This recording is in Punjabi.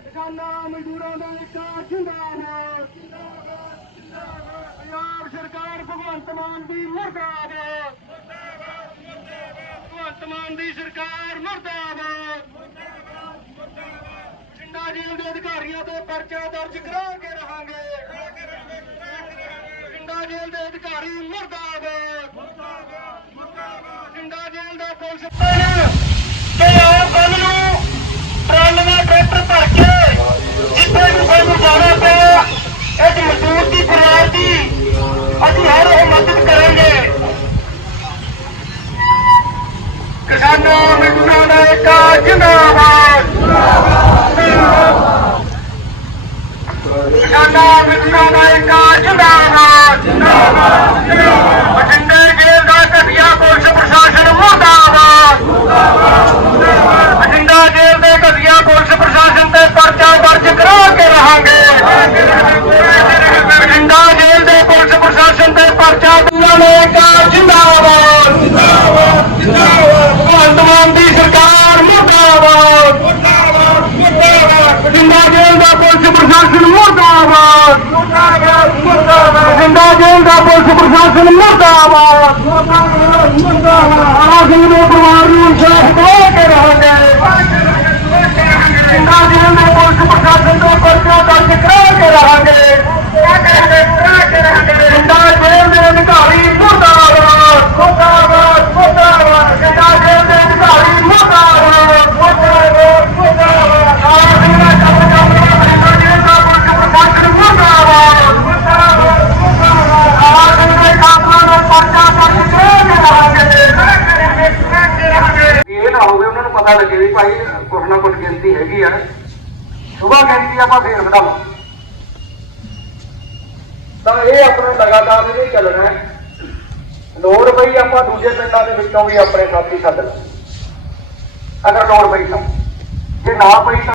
ਕਿਸਾਨਾਂ ਮਜ਼ਦੂਰਾਂ ਦਾ ਏਕਾ ਜਿੰਦਾਬਾਦ ਪੰਜਾਬ ਸਰਕਾਰ ਭਗਵੰਤ ਮਾਨ ਦੀ ਮੁਰਦਾਬਾਦ ਭਗਵੰਤ ਮਾਨ ਦੀ ਸਰਕਾਰ ਮੁਰਦਾਬਾਦ ਬਠਿੰਡਾ ਜੇਲ੍ਹ ਦੇ ਅਧਿਕਾਰੀਆਂ ਤੇ ਪਰਚਾ ਦਰਜ ਕਰਾ ਕੇ ਰਹਾਂਗੇ ਬਠਿੰਡਾ ਜੇਲ੍ਹ ਦੇ ਅਧਿਕਾਰੀ ਮੁਰਦਾਬਾਦ ਬਠਿੰਡਾ ਜੇਲ੍ਹ ਦਾ ਪੁਲਿਸ ਤੇ ਆਓ ਕੱਲ ਨੂੰ ਟਰਾਲੀਆਂ ਟਰੈਕਟਰ ਭਰ ਕੇ ਜਿੱਥੇ ਵੀ ਸਾਨੂੰ ਜਾਣਾ ਪਿਆ ਇਸ ਮਜ਼ਦੂਰ ਦੀ ਪਰਿਵਾਰ ਦੀ ਅਸੀਂ ਹਰ ਉਹ ਮਦਦ ਕਰਾਂਗੇ। ਕਿਸਾਨਾਂ ਮਜ਼ਦੂਰਾਂ ਦਾ ਏਕਾ ਜਿੰਦਾਬਾਦ ਕਿਸਾਨਾਂ ਮਜ਼ਦੂਰਾਂ ਦਾ ਏਕਾ ਜਿੰਦਾਬਾਦ ਬਠਿੰਡੇ ਜੇਲ੍ਹ ਦਾ ਘਟੀਆ ਪੁਲਿਸ ਪ੍ਰਸ਼ਾਸਨ ਮੁਰਦਾਬਾਦ ਬਠਿੰਡਾ ਜੇਲ੍ਹ ਦੇ ਘਟੀਆ ਪੁਲਿਸ ਪ੍ਰਸ਼ਾਸਨ ਤੇ ਪਰਚਾ ਦਰਜ ਕਰਾ ਕੇ ਰਹਾਂਗੇ ਬਠਿੰਡਾ ਜੇਲ੍ਹ ਦੇ ਪੁਲਿਸ ਪ੍ਰਸ਼ਾਸਨ ਤੇ ਪਰਚਾ ਏਕਾ ਜਿੰਦਾਬਾਦ ਭਗਵੰਤ ਮਾਨ ਦੀ ਸਰਕਾਰ ਮੁਰਦਾਬਾਦ ਬਠਿੰਡਾ ਜੇਲ੍ਹ ਦਾ ਪੁਲਿਸ ਪ੍ਰਸ਼ਾਸਨ ਮੁਰਦਾਬਾਦ ਬਠਿੰਡਾ ਜੇਲ੍ਹ ਦਾ ਪੁਲਿਸ ਪ੍ਰਸ਼ਾਸਨ ਮੁਰਦਾਬਾਦ ਆਲਾ ਸਿੰਘ ਦੇ ਪਰਿਵਾਰ ਨੂੰ ਇਨਸਾਫ ਦਿਵਾ ਕੇ ਰਹਾਂਗੇ ਬਠਿੰਡਾ ਜੇਲ੍ਹ ਦੇ ਪੁਲਿਸ ਪ੍ਰਸ਼ਾਸਨ ਤੋਂ ਪਰਚਾ ਦਰਜ ਕਰਾ ਕੇ ਰਹਾਂਗੇ ਬਠਿੰਡਾ ਜੇਲ੍ਹ ਦੇ ਅਧਿਕਾਰੀ ਮੁਰਦਾਬਾਦ ਬਠਿੰਡਾ ਜੇਲ੍ਹ ਦੇ ਅਧਿਕਾਰੀ ਮੁਰਦਾਬਾਦ ਆਲਾ ਸਿੰਘ ਦਾ ਕੰਮ ਬਠਿੰਡਾ ਜੇਲ੍ਹ ਦਾ ਪੁਲਿਸ ਪ੍ਰਸ਼ਾਸਨ ਮੁਰਦਾਬਾਦ ਆਲਾ ਸਿੰਘ ਦੇ ਕਾਤਲਾਂ ਨੂੰ ਪਰਚਾ ਦਰਜ ਕਰਾ ਕੇ ਰਹਾਂਗੇ। ਇਹ ਨਾ ਹੋਵੇ ਉਹਨਾਂ ਨੂੰ ਪਤਾ ਲੱਗੇ ਵੀ ਭਾਈ ਕੁਛ ਨਾ ਕੁਛ ਗਿਣਤੀ ਹੈਗੀ ਆ ਸੁਬਾਹ ਗਿਣਤੀ ਆਪਾਂ ਫੇਰ ਵਧਾਵਾਂ ਤਾਂ ਇਹ ਆਪਣੇ ਲਗਾਤਾਰ ਇਹ ਚੱਲਣਾ ਹੈ। ਲੋੜ ਪਈ ਆਪਾਂ ਦੂਜੇ ਪਿੰਡਾਂ ਦੇ ਵਿੱਚੋਂ ਵੀ ਆਪਣੇ ਸਾਥੀ ਸੱਦ ਲਓ ਅਗਰ ਲੋੜ ਪਈ ਤਾਂ ਜੇ ਨਾ ਪਈ ਤਾਂ